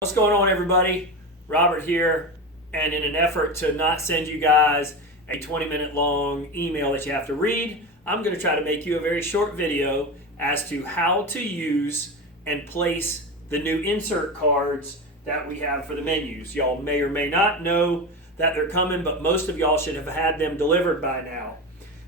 What's going on, everybody? Robert here, and in an effort to not send you guys a 20-minute long email that you have to read, I'm going to try to make you a very short video as to how to use and place the new insert cards that we have for the menus. Y'all may or may not know that they're coming, but most of y'all should have had them delivered by now.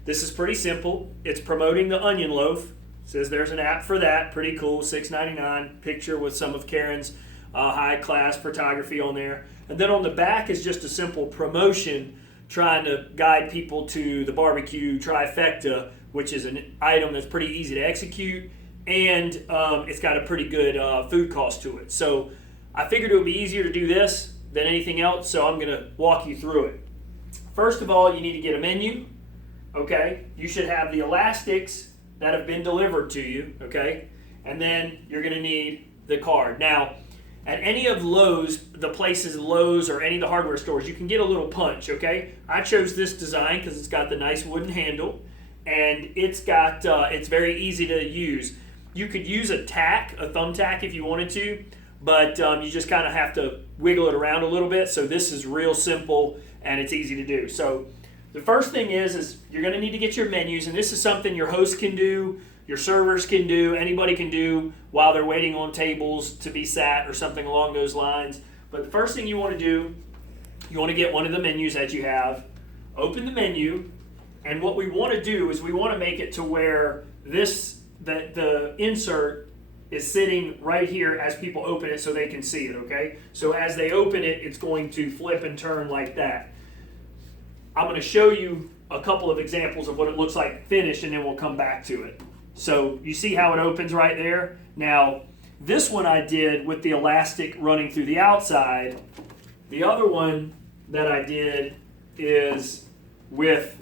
This is pretty simple. It's promoting the onion loaf. It says there's an app for that. Pretty cool, $6.99. Picture with some of Karen's high-class photography on there. And then on the back is just a simple promotion trying to guide people to the barbecue trifecta, which is an item that's pretty easy to execute, and it's got a pretty good food cost to it. So I figured it would be easier to do this than anything else, so I'm going to walk you through it. First of all, you need to get a menu. Okay, you should have the elastics that have been delivered to you. Okay, and then you're going to need the card. Now, at any of Lowe's, the places Lowe's or any of the hardware stores, you can get a little punch, okay? I chose this design because it's got the nice wooden handle, and it's very easy to use. You could use a thumbtack if you wanted to, but you just kind of have to wiggle it around a little bit, so this is real simple and it's easy to do. So the first thing is you're going to need to get your menus, and this is something your host can do, your servers can do, anybody can do while they're waiting on tables to be sat or something along those lines. But the first thing you want to do, you want to get one of the menus that you have, open the menu, and what we want to do is we want to make it to where the insert is sitting right here as people open it so they can see it, okay? So as they open it, it's going to flip and turn like that. I'm going to show you a couple of examples of what it looks like finished, and then we'll come back to it. So you see how it opens right there? Now, this one I did with the elastic running through the outside. The other one that I did is with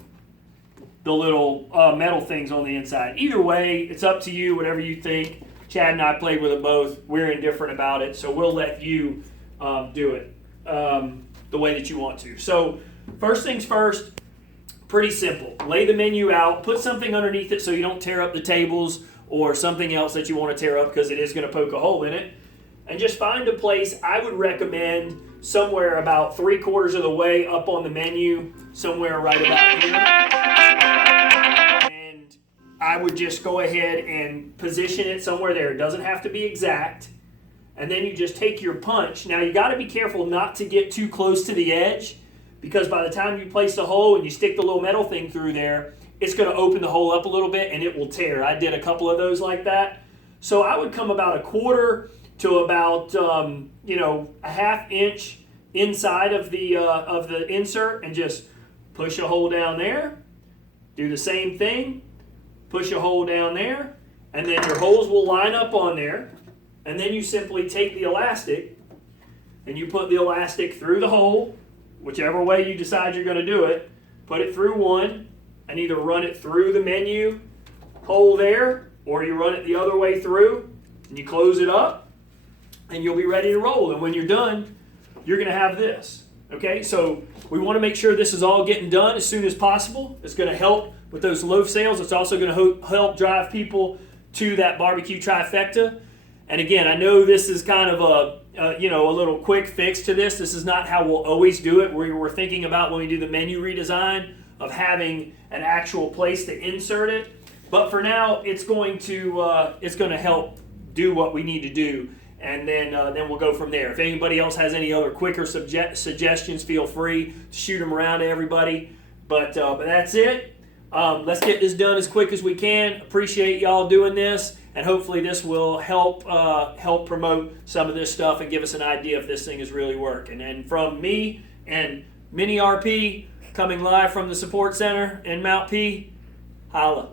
the little metal things on the inside. Either way, it's up to you, whatever you think. Chad and I played with it both. We're indifferent about it, so we'll let you do it the way that you want to. So first things first, pretty simple. Lay the menu out, put something underneath it so you don't tear up the tables or something else that you want to tear up because it is going to poke a hole in it. And just find a place. I would recommend somewhere about 3/4 of the way up on the menu, somewhere right about here. And I would just go ahead and position it somewhere there. It doesn't have to be exact. And then you just take your punch. Now you got to be careful not to get too close to the edge, because by the time you place the hole and you stick the little metal thing through there, it's going to open the hole up a little bit and it will tear. I did a couple of those like that. So I would come about 1/4 to about a 1/2 inch inside of the insert and just push a hole down there. Do the same thing. Push a hole down there, and then your holes will line up on there. And then you simply take the elastic and you put the elastic through the hole, whichever way you decide you're going to do it. Put it through one and either run it through the menu hole there, or you run it the other way through and you close it up and you'll be ready to roll. And when you're done, you're going to have this. Okay, so we want to make sure this is all getting done as soon as possible. It's going to help with those loaf sales. It's also going to help drive people to that barbecue trifecta. And again, I know this is kind of a little quick fix to this. This is not how we'll always do it. We're thinking about when we do the menu redesign of having an actual place to insert it. But for now, it's going to help do what we need to do, and then we'll go from there. If anybody else has any other quicker suggestions, feel free to shoot them around to everybody. But that's it. Let's get this done as quick as we can. Appreciate y'all doing this. And hopefully this will help promote some of this stuff and give us an idea if this thing is really working. And from me and Mini RP, coming live from the support center in Mount P, holla.